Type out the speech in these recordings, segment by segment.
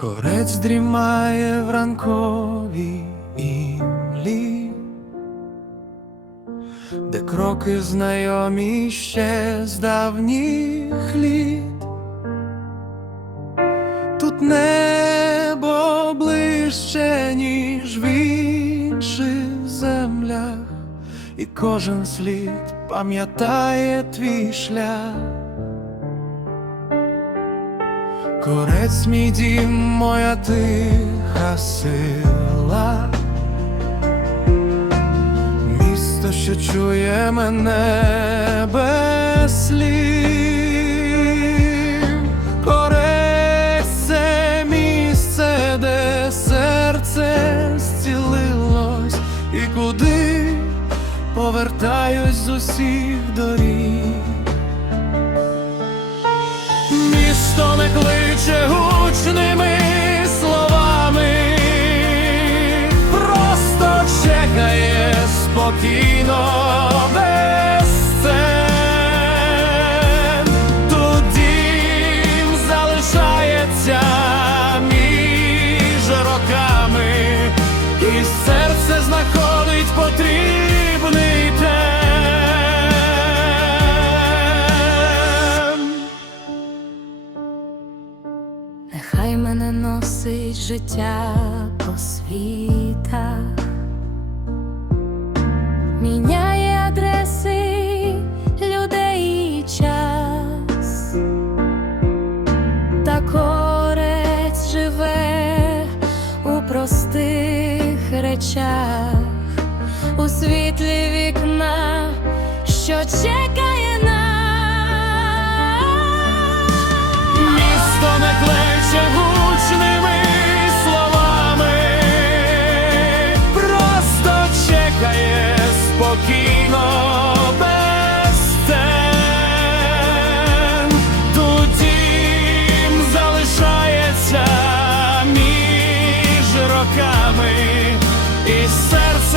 Корець дрімає в ранковій імлі, де кроки знайомі ще з давніх літ. Тут небо ближче, ніж в інших землях, і кожен слід пам'ятає твій шлях. Корець мій дім, моя тиха сила, місто, що чує мене без слів. Місце, де серце зцілилось, і куди повертаюсь з усіх доріг. Кличе гучними словами, просто чекає спокійно носить життя по світах, міняє адреси людей і час, та корець живе у простих речах, у світлі вікна, що чекає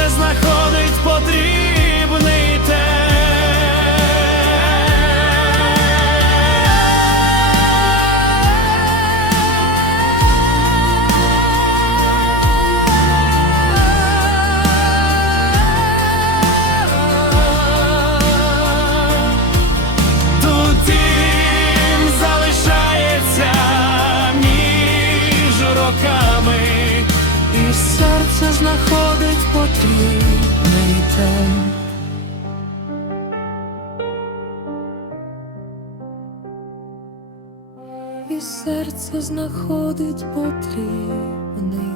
серце знаходить і серце знаходить потрібний темп. І серце знаходить потрібний